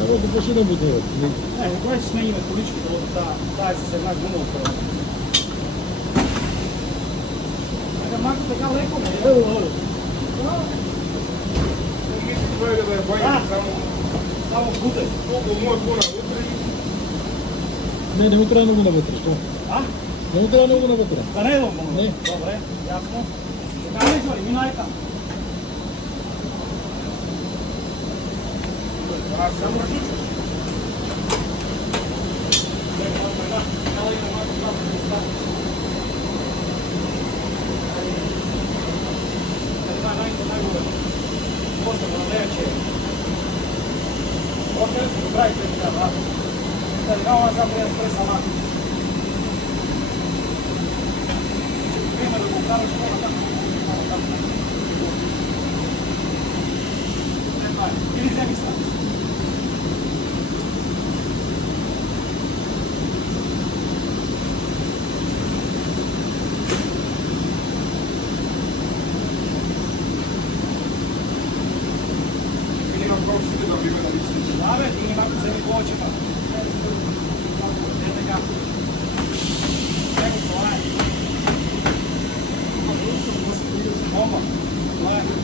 Ale to poszedł by to. Давайте сменим куличку, тази с една гума отправа. Марко, така леко ме. Само буде. Не му трябва много навътре. Що? Не му трябва много навътре. Да не е много. Не. Добре, ясно. Така не, Жори, минай там. Или вземи сам. Да, бе, ти малко вземи повече. Не така. Него, това е. Бомба. Това е.